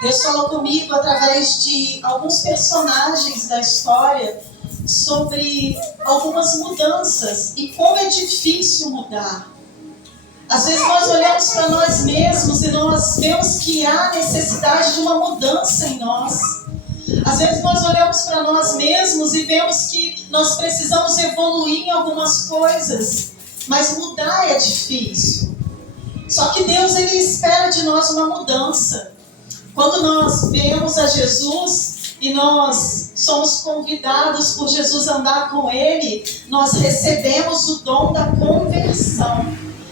Deus falou comigo através de alguns personagens da história sobre algumas mudanças e como é difícil mudar. Às vezes nós olhamos para nós mesmos e nós vemos que há necessidade de uma mudança em nós. Às vezes nós olhamos para nós mesmos e vemos que nós precisamos evoluir em algumas coisas, mas mudar é difícil. Só que Deus, Ele espera de nós uma mudança. Quando nós vemos a Jesus e nós somos convidados por Jesus a andar com Ele, nós recebemos o dom da conversão.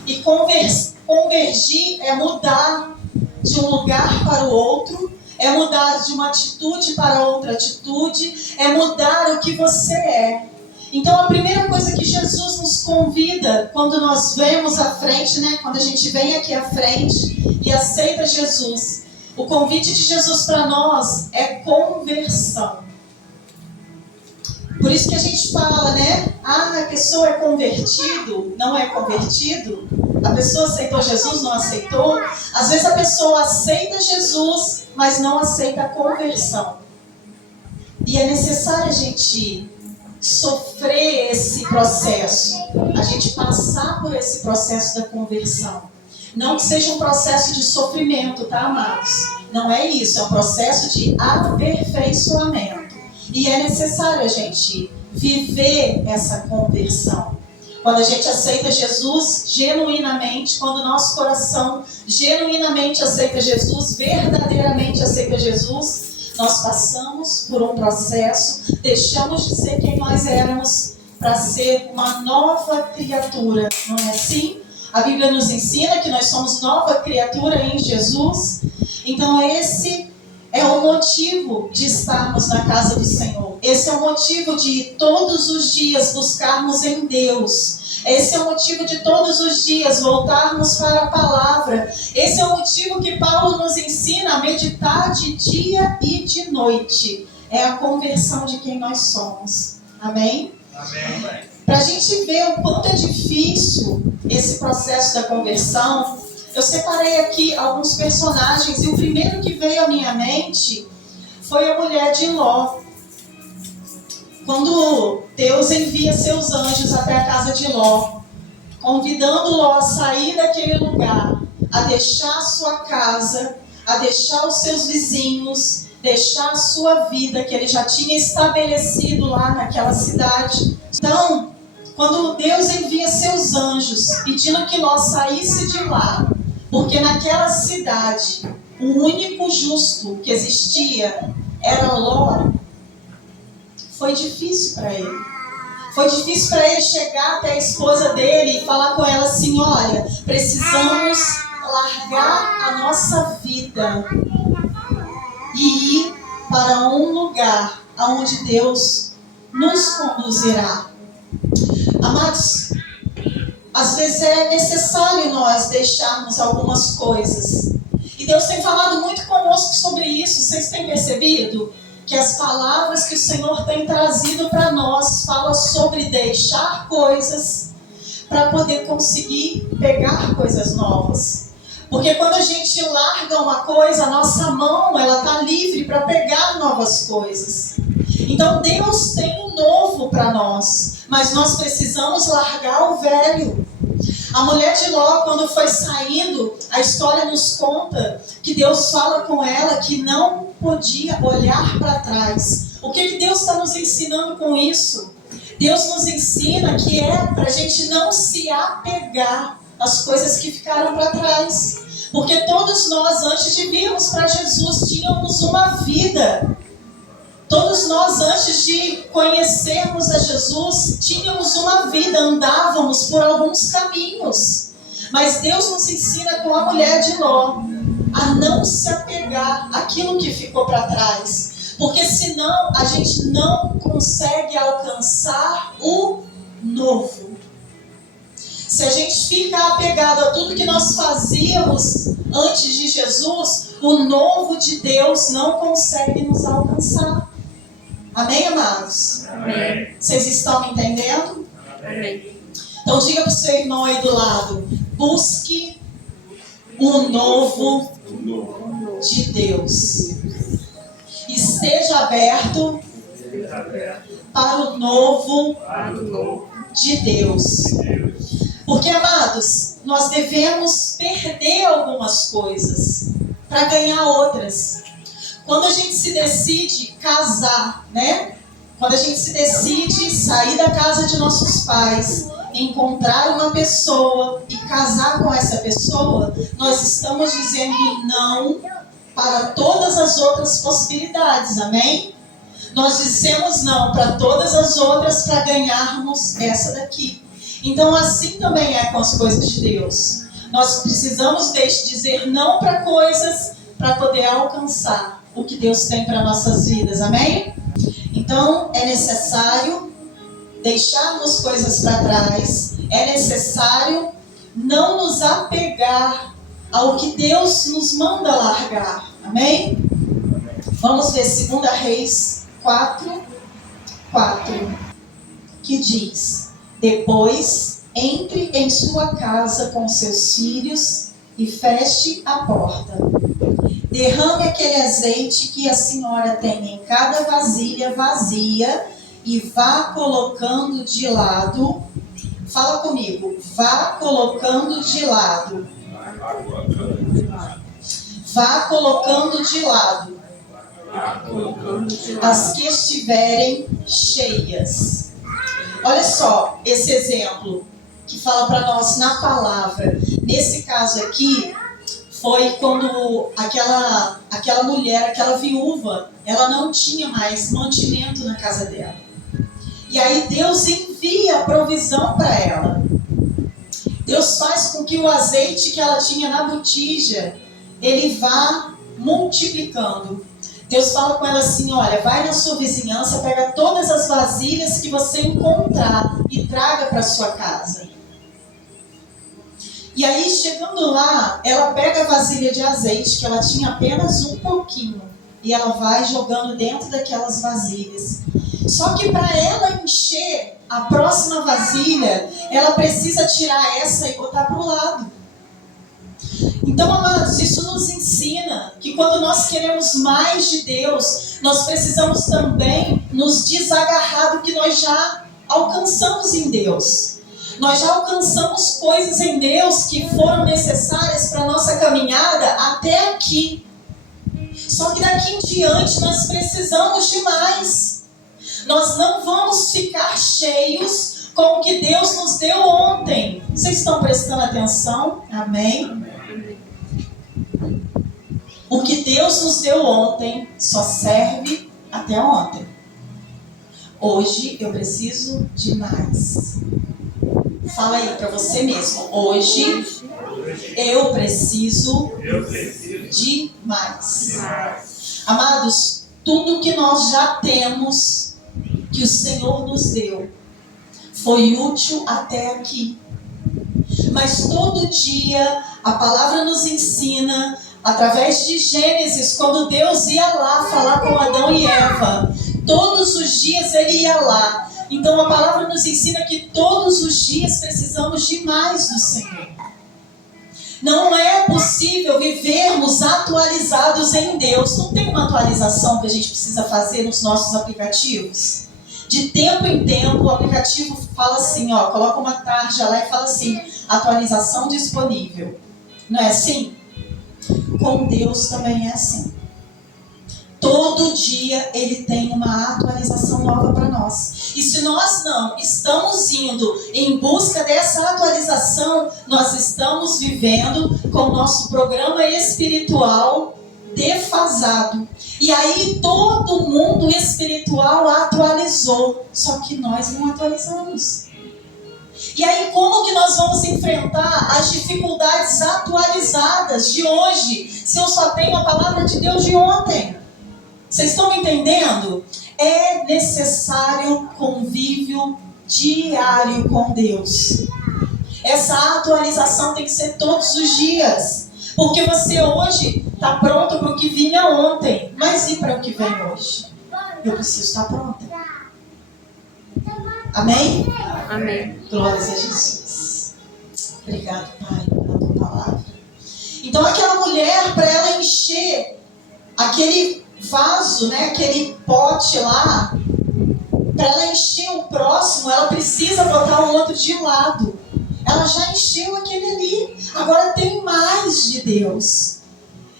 E convergir é mudar de um lugar para o outro, é mudar de uma atitude para outra atitude, é mudar o que você é. Então a primeira coisa que Jesus nos convida quando nós vemos à frente, quando a gente vem aqui à frente e aceita Jesus, o convite de Jesus para nós é conversão. Por isso que a gente fala, a pessoa é convertido, não é convertido. A pessoa aceitou Jesus, não aceitou. Às vezes a pessoa aceita Jesus, mas não aceita a conversão. E é necessário a gente sofrer esse processo, a gente passar por esse processo da conversão. Não que seja um processo de sofrimento, tá, amados? Não é isso, é um processo de aperfeiçoamento. E é necessário a gente viver essa conversão. Quando a gente aceita Jesus genuinamente, quando o nosso coração genuinamente aceita Jesus, verdadeiramente aceita Jesus, nós passamos por um processo, deixamos de ser quem nós éramos para ser uma nova criatura, não é assim? A Bíblia nos ensina que nós somos nova criatura em Jesus. Então esse é o motivo de estarmos na casa do Senhor. Esse é o motivo de todos os dias buscarmos em Deus. Esse é o motivo de todos os dias voltarmos para a palavra. Esse é o motivo que Paulo nos ensina a meditar de dia e de noite. É a conversão de quem nós somos. Amém? Amém. Para a gente ver o quanto é difícil esse processo da conversão, eu separei aqui alguns personagens e o primeiro que veio à minha mente foi a mulher de Ló. Quando Deus envia seus anjos até a casa de Ló, convidando Ló a sair daquele lugar, a deixar a sua casa, a deixar os seus vizinhos, deixar a sua vida que ele já tinha estabelecido lá naquela cidade. Então, quando Deus envia seus anjos pedindo que Ló saísse de lá, porque naquela cidade o único justo que existia era Ló, foi difícil para ele. Foi difícil para ele chegar até a esposa dele e falar com ela assim: olha, precisamos largar a nossa vida e ir para um lugar onde Deus nos conduzirá. Amados, às vezes é necessário nós deixarmos algumas coisas. E Deus tem falado muito conosco sobre isso. Vocês têm percebido que as palavras que o Senhor tem trazido para nós falam sobre deixar coisas para poder conseguir pegar coisas novas. Porque quando a gente larga uma coisa, a nossa mão está livre para pegar novas coisas. Então Deus tem um novo para nós, mas nós precisamos largar o velho. A mulher de Ló, quando foi saindo, a história nos conta que Deus fala com ela que não podia olhar para trás. O que Deus está nos ensinando com isso? Deus nos ensina que é para a gente não se apegar às coisas que ficaram para trás. Porque todos nós, antes de virmos para Jesus, tínhamos uma vida. Todos nós, antes de conhecermos a Jesus, tínhamos uma vida, andávamos por alguns caminhos. Mas Deus nos ensina com a mulher de Ló a não se apegar àquilo que ficou para trás. Porque senão a gente não consegue alcançar o novo. Se a gente fica apegado a tudo que nós fazíamos antes de Jesus, o novo de Deus não consegue nos alcançar. Amém, amados? Amém. Vocês estão me entendendo? Amém. Então diga para o seu irmão aí do lado: busque o novo de Deus. Esteja aberto para o novo de Deus. Porque, amados, nós devemos perder algumas coisas para ganhar outras. Quando a gente se decide casar, né? Quando a gente se decide sair da casa de nossos pais, encontrar uma pessoa e casar com essa pessoa, nós estamos dizendo não para todas as outras possibilidades, amém? Nós dissemos não para todas as outras para ganharmos essa daqui. Então assim também é com as coisas de Deus. Nós precisamos dizer não para coisas para poder alcançar o que Deus tem para nossas vidas, amém? Então é necessário deixarmos coisas para trás, é necessário não nos apegar ao que Deus nos manda largar, amém? Vamos ver 2 Reis 4:4, que diz: depois entre em sua casa com seus filhos e feche a porta. Derrame aquele azeite que a senhora tem em cada vasilha vazia e vá colocando de lado. Fala comigo. Vá colocando de lado. Vá colocando de lado as que estiverem cheias. Olha só esse exemplo que fala para nós na palavra. Nesse caso aqui, foi quando aquela mulher, aquela viúva, ela não tinha mais mantimento na casa dela. E aí Deus envia a provisão para ela. Deus faz com que o azeite que ela tinha na botija, ele vá multiplicando. Deus fala com ela assim: olha, vai na sua vizinhança, pega todas as vasilhas que você encontrar e traga para sua casa. E aí, chegando lá, ela pega a vasilha de azeite, que ela tinha apenas um pouquinho, e ela vai jogando dentro daquelas vasilhas. Só que para ela encher a próxima vasilha, ela precisa tirar essa e botar para o lado. Então, amados, isso nos ensina que quando nós queremos mais de Deus, nós precisamos também nos desagarrar do que nós já alcançamos em Deus. Nós já alcançamos coisas em Deus que foram necessárias para a nossa caminhada até aqui. Só que daqui em diante nós precisamos de mais. Nós não vamos ficar cheios com o que Deus nos deu ontem. Vocês estão prestando atenção? Amém? O que Deus nos deu ontem só serve até ontem. Hoje eu preciso de mais. Fala aí para você mesmo. Hoje eu preciso de mais. Amados, tudo que nós já temos, que o Senhor nos deu, foi útil até aqui. Mas todo dia a palavra nos ensina, através de Gênesis, quando Deus ia lá falar com Adão e Eva, todos os dias ele ia lá. Então a palavra nos ensina que todos os dias precisamos de mais do Senhor. Não é possível vivermos atualizados em Deus. Não tem uma atualização que a gente precisa fazer nos nossos aplicativos? De tempo em tempo o aplicativo fala assim, ó, coloca uma tarja lá e fala assim: atualização disponível. Não é assim? Com Deus também é assim. Todo dia Ele tem uma atualização nova para nós. E se nós não estamos indo em busca dessa atualização, nós estamos vivendo com o nosso programa espiritual defasado. E aí todo mundo espiritual atualizou, só que nós não atualizamos. E aí como que nós vamos enfrentar as dificuldades atualizadas de hoje, se eu só tenho a palavra de Deus de ontem? Vocês estão me entendendo? É necessário convívio diário com Deus. Essa atualização tem que ser todos os dias. Porque você hoje está pronto para o que vinha ontem. Mas e para o que vem hoje? Eu preciso estar pronta. Amém? Amém. Glórias a Jesus. Obrigado, Pai, pela tua palavra. Então aquela mulher, para ela encher aquele vaso, né, aquele pote lá, para ela encher o próximo, ela precisa botar o outro de lado. Ela já encheu aquele ali. Agora tem mais de Deus.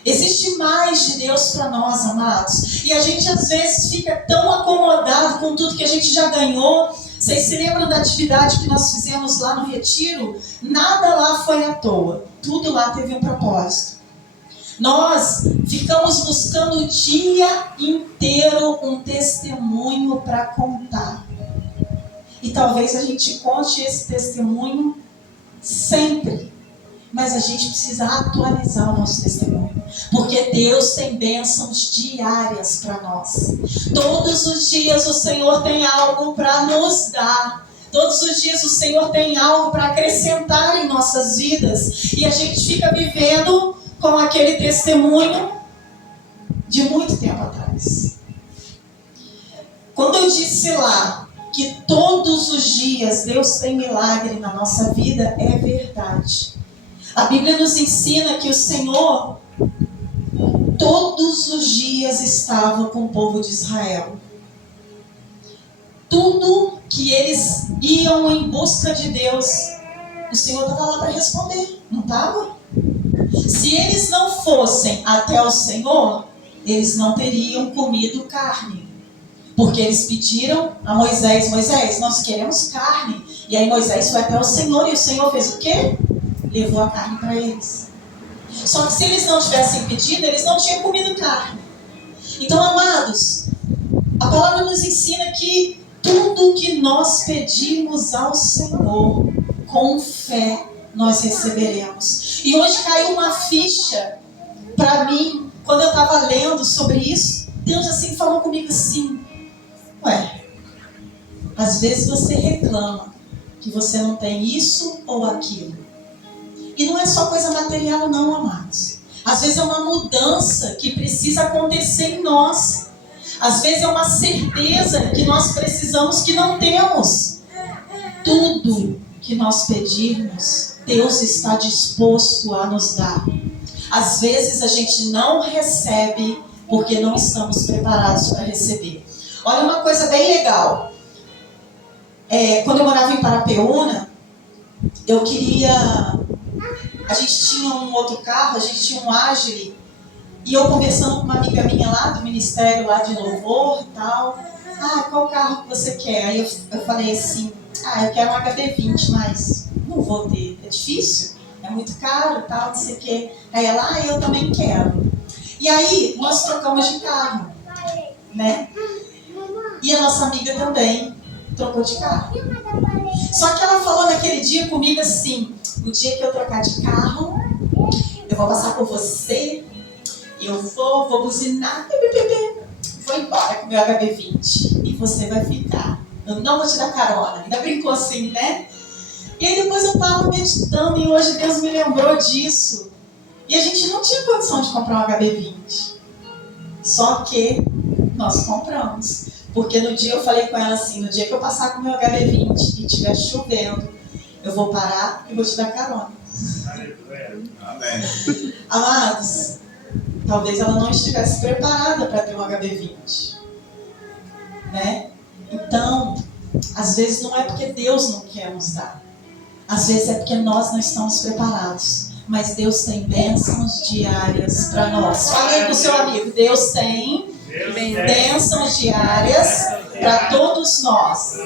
Existe mais de Deus para nós, amados. E a gente às vezes fica tão acomodado com tudo que a gente já ganhou. Vocês se lembram da atividade que nós fizemos lá no retiro? Nada lá foi à toa. Tudo lá teve um propósito. Nós ficamos buscando o dia inteiro um testemunho para contar. E talvez a gente conte esse testemunho sempre. Mas a gente precisa atualizar o nosso testemunho. Porque Deus tem bênçãos diárias para nós. Todos os dias o Senhor tem algo para nos dar. Todos os dias o Senhor tem algo para acrescentar em nossas vidas. E a gente fica vivendo com aquele testemunho de muito tempo atrás. Quando eu disse lá que todos os dias Deus tem milagre na nossa vida, é verdade. A Bíblia nos ensina que o Senhor todos os dias estava com o povo de Israel. Tudo que eles iam em busca de Deus, o Senhor estava lá para responder, não estava? Se eles não fossem até o Senhor, eles não teriam comido carne. Porque eles pediram a Moisés, Moisés, nós queremos carne. E aí Moisés foi até o Senhor e o Senhor fez o quê? Levou a carne para eles. Só que se eles não tivessem pedido, eles não tinham comido carne. Então, amados, a palavra nos ensina que tudo que nós pedimos ao Senhor, com fé, nós receberemos. E hoje caiu uma ficha para mim, quando eu estava lendo sobre isso, Deus assim falou comigo assim, às vezes você reclama que você não tem isso ou aquilo. E não é só coisa material não, amados. Às vezes é uma mudança que precisa acontecer em nós. Às vezes é uma certeza que nós precisamos que não temos. Tudo que nós pedirmos, Deus está disposto a nos dar. Às vezes a gente não recebe porque não estamos preparados para receber. Olha uma coisa bem legal. Quando eu morava em Parapeúna, eu queria... A gente tinha um outro carro, a gente tinha um Agile, e eu conversando com uma amiga minha lá do ministério lá de louvor e tal. Qual carro que você quer? Aí eu falei assim, eu quero um HB20, mas não vou ter, é difícil, é muito caro e tal, não sei o quê. Aí ela, eu também quero. E aí nós trocamos de carro, né? E a nossa amiga também trocou de carro. Só que ela falou naquele dia comigo assim, o dia que eu trocar de carro, eu vou passar por você, eu vou buzinar, vou embora com o meu HB20 e você vai ficar. Eu não vou te dar carona. Ainda brincou assim, né? E aí depois eu estava meditando e hoje Deus me lembrou disso. E a gente não tinha condição de comprar um HB20. Só que nós compramos. Porque no dia eu falei com ela assim, no dia que eu passar com o meu HB20 e estiver chovendo, eu vou parar e vou te dar carona. Amém. Amados, talvez ela não estivesse preparada para ter um HB20. Né? Então, às vezes não é porque Deus não quer nos dar. Às vezes é porque nós não estamos preparados. Mas Deus tem bênçãos diárias para nós. Fala aí pro seu amigo, Deus tem bênçãos diárias para todos nós.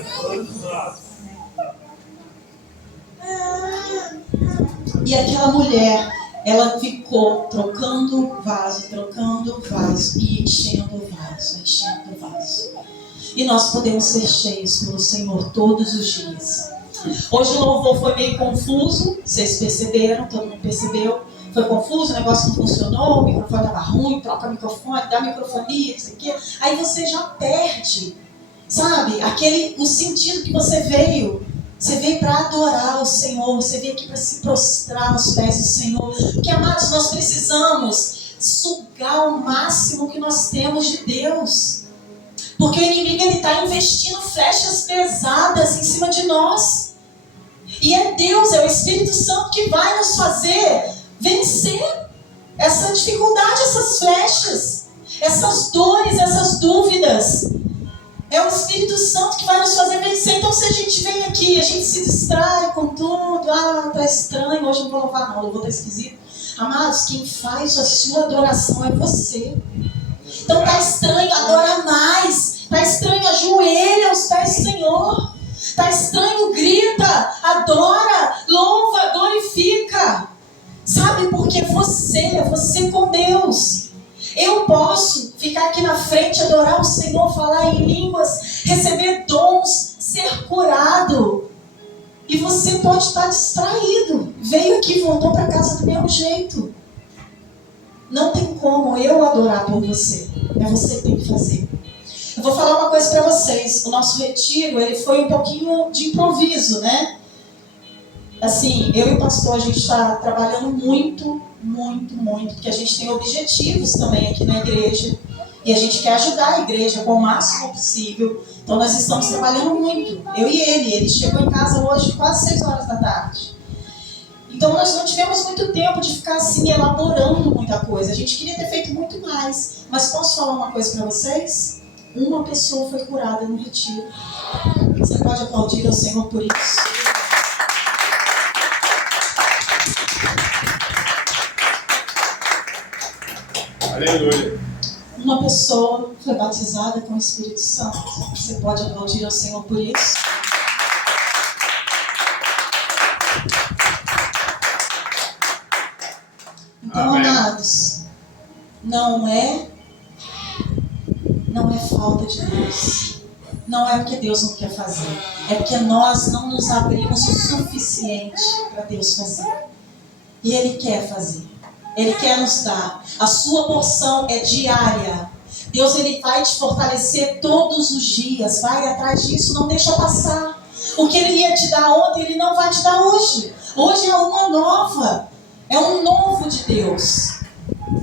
E aquela mulher, ela ficou trocando vaso e enchendo vaso. E nós podemos ser cheios pelo Senhor todos os dias. Hoje o louvor foi meio confuso, vocês perceberam, todo mundo percebeu. Foi confuso, o negócio não funcionou, o microfone estava ruim, troca o microfone, dá microfonia, isso aqui. Aí você já perde, sabe, o sentido que você veio. Você veio para adorar o Senhor, você veio aqui para se prostrar aos pés do Senhor. Porque, amados, nós precisamos sugar o máximo que nós temos de Deus. Porque o inimigo está investindo flechas pesadas em cima de nós. E é Deus, é o Espírito Santo que vai nos fazer vencer. essa dificuldade, essas flechas, essas dores, essas dúvidas. É o Espírito Santo que vai nos fazer vencer. Então, se a gente vem aqui, a gente se distrai com tudo. Ah, tá estranho, hoje eu não vou louvar não, eu vou estar esquisito. Amados, quem faz a sua adoração é você. Então tá estranho, adora mais. Tá estranho, ajoelha aos pés do Senhor. Tá estranho, grita, adora, louva, glorifica. Sabe, porque você com Deus. Eu posso ficar aqui na frente, adorar o Senhor, falar em línguas, receber dons, ser curado. E você pode estar distraído. Veio aqui, voltou para casa do mesmo jeito. Não tem como eu adorar por você. É você que tem que fazer. Eu vou falar uma coisa para vocês. O nosso retiro, ele foi um pouquinho de improviso, né? Assim, eu e o pastor, a gente está trabalhando muito, porque a gente tem objetivos também aqui na igreja. E a gente quer ajudar a igreja com o máximo possível. Então nós estamos trabalhando muito. Eu e ele. Ele chegou em casa hoje quase 6 horas da tarde. Então nós não tivemos muito tempo de ficar assim elaborando muita coisa. A gente queria ter feito muito mais. Mas posso falar uma coisa para vocês? Uma pessoa foi curada no retiro. Você pode aplaudir ao Senhor por isso. Aleluia. Uma pessoa foi batizada com o Espírito Santo. Você pode aplaudir ao Senhor por isso? Então, amém, amados, não é falta de Deus. Não é porque Deus não quer fazer. É porque nós não nos abrimos o suficiente para Deus fazer. E Ele quer fazer. Ele quer nos dar. A sua porção é diária. Deus, Ele vai te fortalecer todos os dias. Vai atrás disso, não deixa passar. O que Ele ia te dar ontem, Ele não vai te dar hoje. Hoje é uma nova. É um novo de Deus.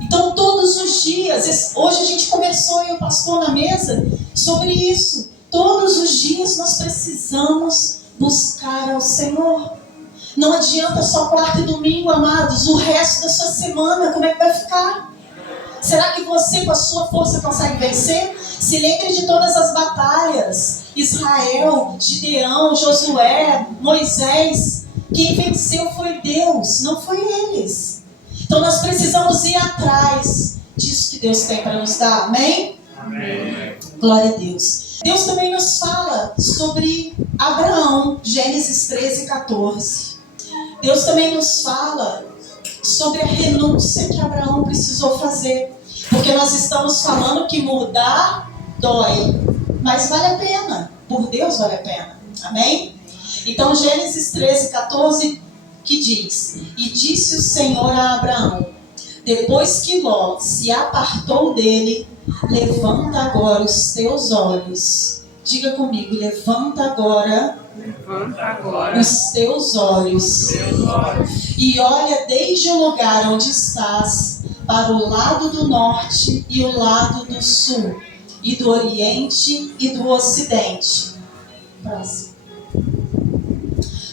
Então todos os dias, hoje a gente conversou, eu e o pastor na mesa, sobre isso. Todos os dias nós precisamos buscar ao Senhor. Não adianta só quarta e domingo, amados. O resto da sua semana, como é que vai ficar? Será que você, com a sua força, consegue vencer? Se lembre de todas as batalhas. Israel, Gideão, Josué, Moisés. Quem venceu foi Deus, não foi eles. Então nós precisamos ir atrás disso que Deus tem para nos dar. Amém? Amém. Glória a Deus. Deus também nos fala sobre Abraão, Gênesis 13, 14. Deus também nos fala sobre a renúncia que Abraão precisou fazer. Porque nós estamos falando que mudar dói, mas vale a pena. Por Deus vale a pena. Amém? Então Gênesis 13, 14, que diz: E disse o Senhor a Abraão, depois que Ló se apartou dele, levanta agora os teus olhos. Diga comigo, levanta agora os teus olhos. E olha desde o lugar onde estás, para o lado do norte e o lado do sul, e do oriente e do ocidente. Próximo.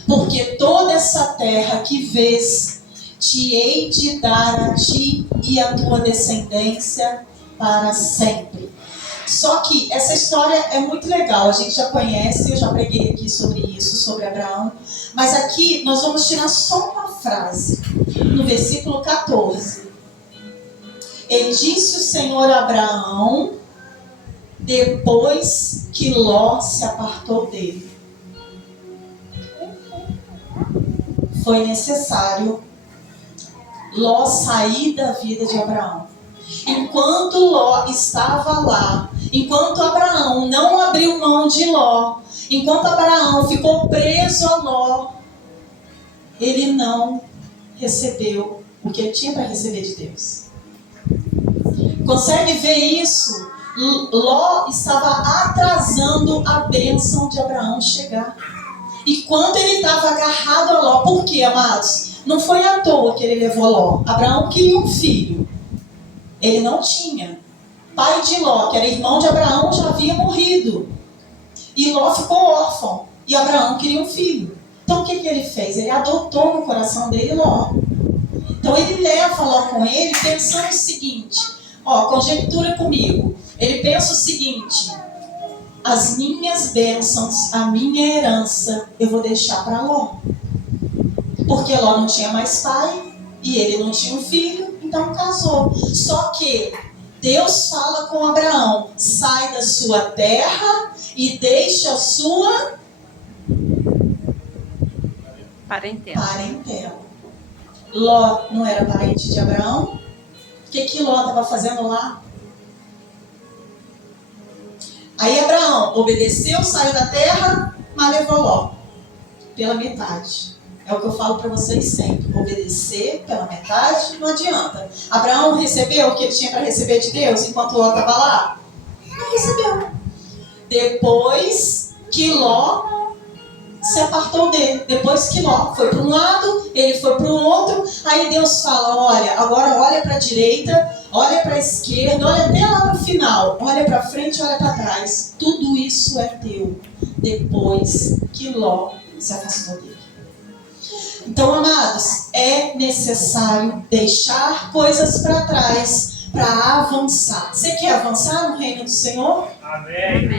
Porque toda essa terra que vês, te hei de dar a ti e a tua descendência para sempre. Só que essa história é muito legal, a gente já conhece, eu já preguei aqui sobre isso, sobre Abraão. Mas aqui nós vamos tirar só uma frase, no versículo 14. E disse o Senhor a Abraão, depois que Ló se apartou dele. Foi necessário Ló sair da vida de Abraão. Enquanto Ló estava lá, enquanto Abraão não abriu mão de Ló, enquanto Abraão ficou preso a Ló, ele não recebeu o que ele tinha para receber de Deus. Consegue ver isso? Ló estava atrasando a bênção de Abraão chegar. E quando ele estava agarrado a Ló, por quê, amados? Não foi à toa que ele levou Ló. Abraão queria um filho. Ele não tinha. Pai de Ló, que era irmão de Abraão, já havia morrido. E Ló ficou órfão. E Abraão queria um filho. Então o que ele fez? Ele adotou no coração dele Ló. Então ele leva Ló com ele pensando o seguinte, conjectura comigo. Ele pensa o seguinte, as minhas bênçãos, a minha herança, eu vou deixar para Ló. Porque Ló não tinha mais pai e ele não tinha um filho, então casou. Só que Deus fala com Abraão, sai da sua terra e deixa a sua parentela. Ló não era parente de Abraão? O que Ló estava fazendo lá? Aí Abraão obedeceu, saiu da terra, mas levou Ló pela metade. É o que eu falo para vocês sempre. Obedecer pela metade não adianta. Abraão recebeu o que ele tinha para receber de Deus enquanto Ló estava lá? Não recebeu. Depois que Ló se apartou dele, depois que Ló foi para um lado, ele foi para o outro, aí Deus fala, olha, agora olha para a direita, olha para a esquerda, olha até lá no final, olha para frente, olha para trás, tudo isso é teu, depois que Ló se afastou dele. Então, amados, é necessário deixar coisas para trás para avançar. Você quer avançar no reino do Senhor? Amém.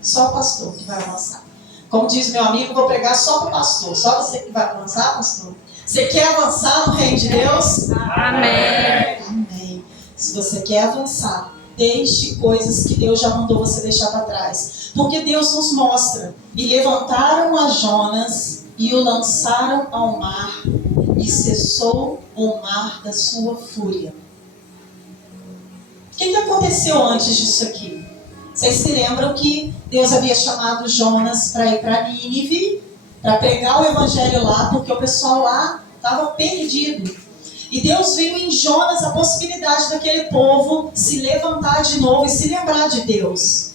Só o pastor que vai avançar. Como diz meu amigo, vou pregar só para o pastor. Só você que vai avançar, pastor? Você quer avançar no reino de Deus? Amém. Amém. Se você quer avançar, deixe coisas que Deus já mandou você deixar para trás. Porque Deus nos mostra. E levantaram a Jonas e o lançaram ao mar, e cessou o mar da sua fúria. O que aconteceu antes disso aqui? Vocês se lembram que Deus havia chamado Jonas para ir para Nínive, para pregar o evangelho lá, porque o pessoal lá estava perdido. E Deus viu em Jonas a possibilidade daquele povo se levantar de novo e se lembrar de Deus.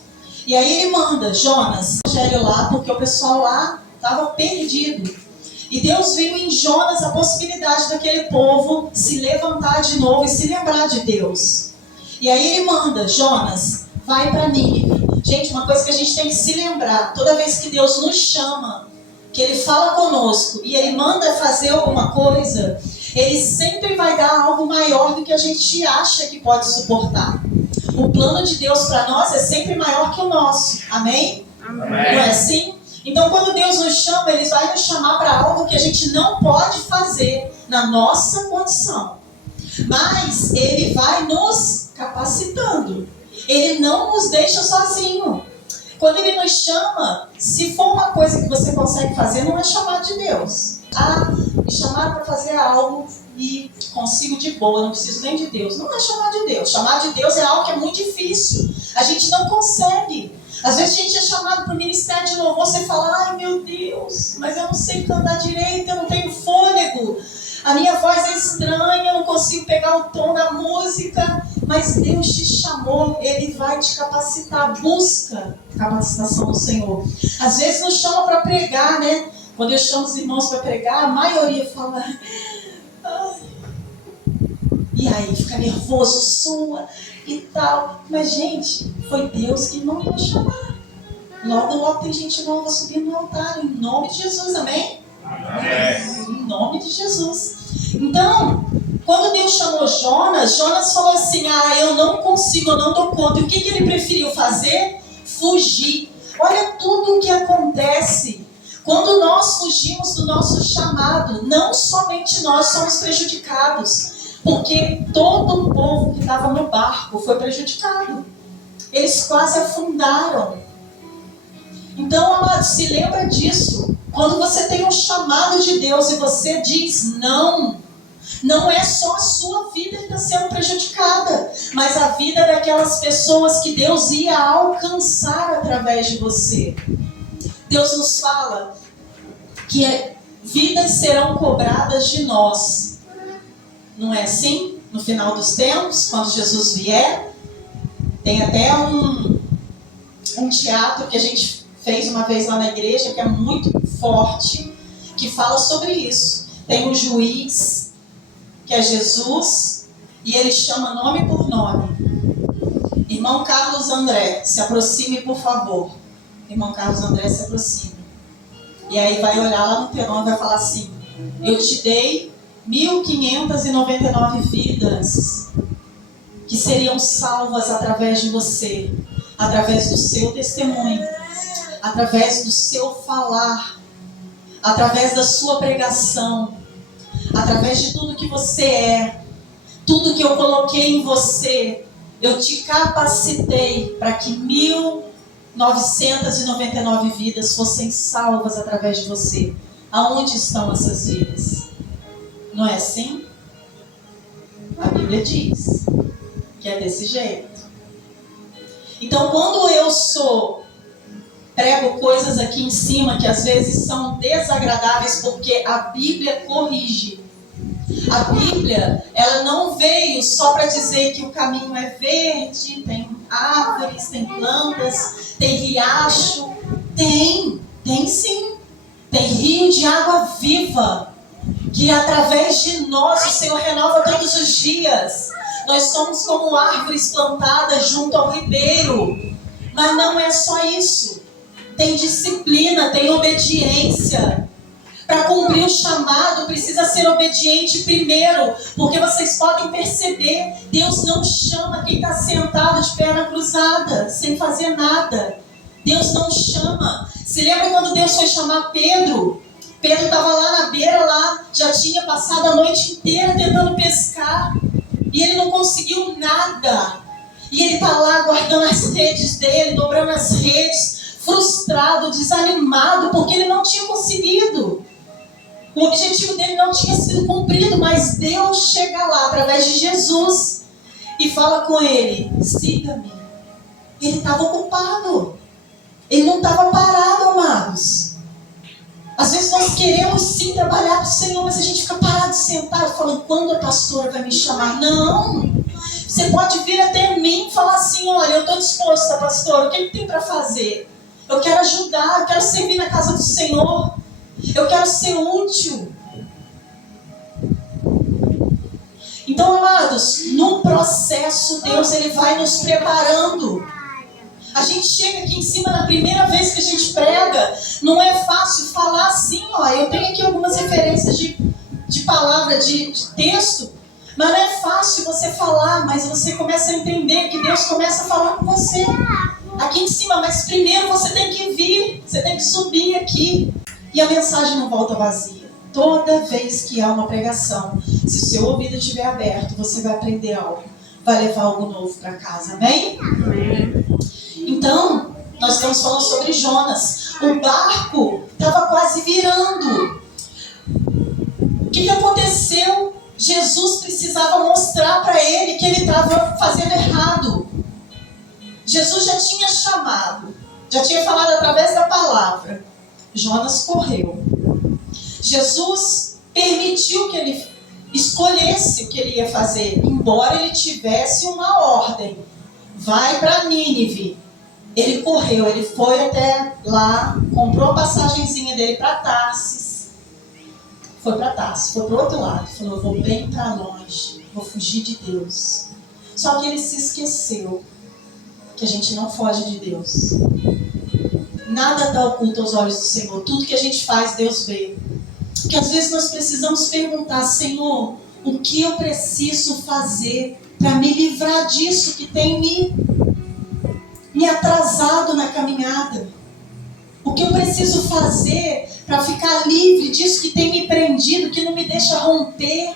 E aí ele manda, Jonas, o evangelho lá, porque o pessoal lá estava perdido. E Deus viu em Jonas a possibilidade daquele povo se levantar de novo e se lembrar de Deus. E aí ele manda, Jonas, vai para Nínive. Gente, uma coisa que a gente tem que se lembrar, toda vez que Deus nos chama, que Ele fala conosco e Ele manda fazer alguma coisa, Ele sempre vai dar algo maior do que a gente acha que pode suportar. O plano de Deus para nós é sempre maior que o nosso. Amém? Amém. Não é assim? Então, quando Deus nos chama, Ele vai nos chamar para algo que a gente não pode fazer na nossa condição. Mas Ele vai nos capacitando. Ele não nos deixa sozinho. Quando Ele nos chama, se for uma coisa que você consegue fazer, não é chamar de Deus. Me chamaram para fazer algo e consigo de boa, não preciso nem de Deus. Não é chamar de Deus. Chamar de Deus é algo que é muito difícil. A gente não consegue. Às vezes a gente é chamado para o ministério de louvor, você fala, ai meu Deus, mas eu não sei cantar direito, eu não tenho fôlego, a minha voz é estranha, eu não consigo pegar o tom da música, mas Deus te chamou, Ele vai te capacitar, busca capacitação do Senhor. Às vezes nos chama para pregar, né? Quando eu chamo os irmãos para pregar, a maioria fala, ai, e aí fica nervoso, sua e tal. Mas, gente, foi Deus que mandou chamar. Logo tem gente nova subindo no altar, em nome de Jesus, amém? Amém. Em nome de Jesus. Então, quando Deus chamou Jonas, Jonas falou assim, eu não consigo, eu não dou conta. E o que ele preferiu fazer? Fugir. Olha tudo o que acontece quando nós fugimos do nosso chamado. Não somente nós somos prejudicados, porque todo o povo que estava no barco foi prejudicado. Eles quase afundaram. Então, amado, se lembra disso. Quando você tem um chamado de Deus e você diz não, não é só a sua vida que está sendo prejudicada, mas a vida daquelas pessoas que Deus ia alcançar através de você. Deus nos fala que vidas serão cobradas de nós. Não é assim? No final dos tempos, quando Jesus vier, tem até um teatro que a gente fez uma vez lá na igreja, que é muito forte, que fala sobre isso. Tem um juiz, que é Jesus, e ele chama nome por nome. Irmão Carlos André, se aproxime, por favor. Irmão Carlos André, se aproxime. E aí vai olhar lá no telão e vai falar assim, eu te dei 1.599 vidas que seriam salvas através de você, através do seu testemunho, através do seu falar, através da sua pregação, através de tudo que você é, tudo que eu coloquei em você. Eu te capacitei para que 1.999 vidas fossem salvas através de você. Aonde estão essas vidas? Não é assim? A Bíblia diz que é desse jeito. Então, quando eu prego coisas aqui em cima que às vezes são desagradáveis, porque a Bíblia corrige. A Bíblia, ela não veio só para dizer que o caminho é verde, tem árvores, tem plantas, tem riacho. Tem sim. Tem rio de água viva, que através de nós o Senhor renova todos os dias. Nós somos como árvores plantadas junto ao ribeiro. Mas não é só isso. Tem disciplina, tem obediência. Para cumprir o chamado, precisa ser obediente primeiro. Porque vocês podem perceber, Deus não chama quem está sentado de perna cruzada, sem fazer nada. Deus não chama. Se lembra quando Deus foi chamar Pedro? Pedro estava lá na beira, já tinha passado a noite inteira tentando pescar. E ele não conseguiu nada. E ele está lá guardando as redes dele, dobrando as redes, frustrado, desanimado, porque ele não tinha conseguido. O objetivo dele não tinha sido cumprido, mas Deus chega lá através de Jesus e fala com ele: siga-me. Ele estava ocupado. Ele não estava parado, amados. Às vezes nós queremos sim trabalhar para o Senhor, mas a gente fica parado, sentado, falando: quando a pastora vai me chamar? Não! Você pode vir até mim e falar assim: olha, eu estou disposta, pastora, o que tem para fazer? Eu quero ajudar, eu quero servir na casa do Senhor, eu quero ser útil. Então, amados, no processo, Deus ele vai nos preparando. A gente chega aqui em cima na primeira vez que a gente prega, não é fácil falar assim, ó. Eu tenho aqui algumas referências de palavra, de texto, mas não é fácil você falar, mas você começa a entender que Deus começa a falar com você aqui em cima, mas primeiro você tem que vir, você tem que subir aqui. E a mensagem não volta vazia. Toda vez que há uma pregação, se o seu ouvido estiver aberto, você vai aprender algo, vai levar algo novo para casa, amém? Amém. Então, nós estamos falando sobre Jonas. O barco estava quase virando. O que aconteceu? Jesus precisava mostrar para ele que ele estava fazendo errado. Jesus já tinha chamado, já tinha falado através da palavra. Jonas correu. Jesus permitiu que ele escolhesse o que ele ia fazer, embora ele tivesse uma ordem: vai para Nínive. Ele correu, ele foi até lá, comprou a passagenzinha dele para Tarsis. Foi para Tarsis, foi para o outro lado. Falou: vou bem para longe, vou fugir de Deus. Só que ele se esqueceu que a gente não foge de Deus. Nada está oculto aos olhos do Senhor. Tudo que a gente faz, Deus vê. Porque às vezes nós precisamos perguntar: Senhor, o que eu preciso fazer para me livrar disso que tem me atrasado na caminhada? O que eu preciso fazer para ficar livre disso que tem me prendido, que não me deixa romper?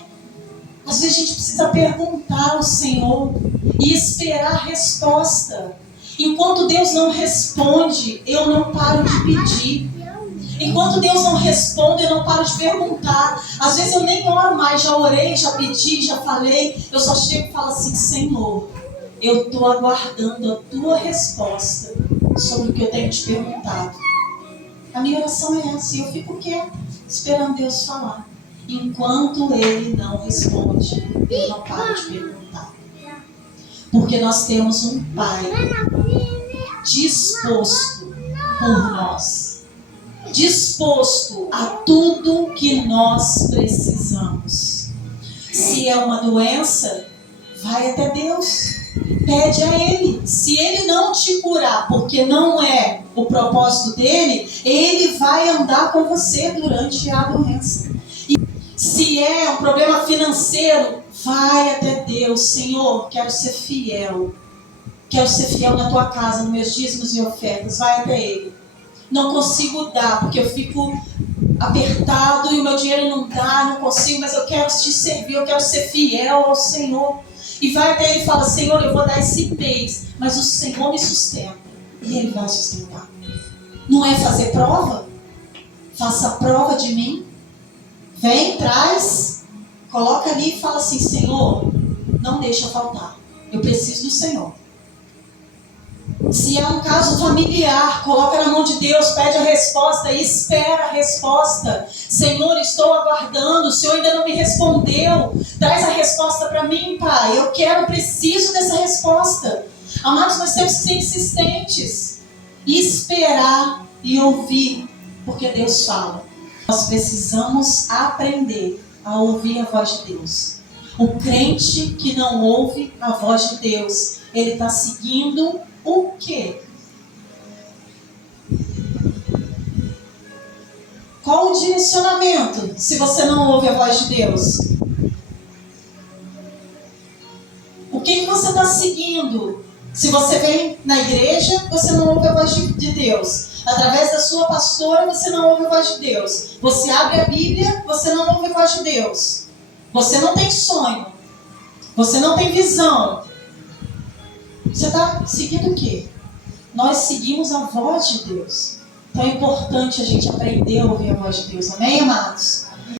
Às vezes a gente precisa perguntar ao Senhor e esperar a resposta. Enquanto Deus não responde, eu não paro de pedir. Enquanto Deus não responde, eu não paro de perguntar. Às vezes eu nem oro mais, já orei, já pedi, já falei. Eu só chego e falo assim: Senhor, eu estou aguardando a tua resposta sobre o que eu tenho te perguntado. A minha oração é essa, e eu fico quieta, esperando Deus falar. Enquanto Ele não responde, eu não paro de perguntar. Porque nós temos um Pai disposto por nós, disposto a tudo que nós precisamos. Se é uma doença, vai até Deus, pede a Ele. Se Ele não te curar, porque não é o propósito dele, Ele vai andar com você durante a doença. E se Se é um problema financeiro, vai até Deus. Senhor, quero ser fiel. Quero ser fiel na tua casa, nos meus dízimos e ofertas. Vai até Ele. Não consigo dar, porque eu fico apertado e o meu dinheiro não dá, não consigo, mas eu quero te servir, eu quero ser fiel ao Senhor. E vai até Ele e fala, Senhor, eu vou dar esse mês, mas o Senhor me sustenta. E Ele vai sustentar. Não é fazer prova? Faça prova de mim. Vem, traz, coloca ali e fala assim, Senhor, não deixa faltar. Eu preciso do Senhor. Se é um caso familiar, coloca na mão de Deus, pede a resposta e espera a resposta. Senhor, estou aguardando, o Senhor ainda não me respondeu. Traz a resposta para mim, Pai. Eu preciso dessa resposta. Amados, nós temos que ser insistentes. E esperar e ouvir, porque Deus fala. Nós precisamos aprender a ouvir a voz de Deus. O crente que não ouve a voz de Deus, ele está seguindo o quê? Qual o direcionamento se você não ouve a voz de Deus? O que você está seguindo? Se você vem na igreja, você não ouve a voz de Deus. Através da sua pastora, você não ouve a voz de Deus. Você abre a Bíblia, você não ouve a voz de Deus. Você não tem sonho. Você não tem visão. Você está seguindo o quê? Nós seguimos a voz de Deus. Então é importante a gente aprender a ouvir a voz de Deus. Amém, amados?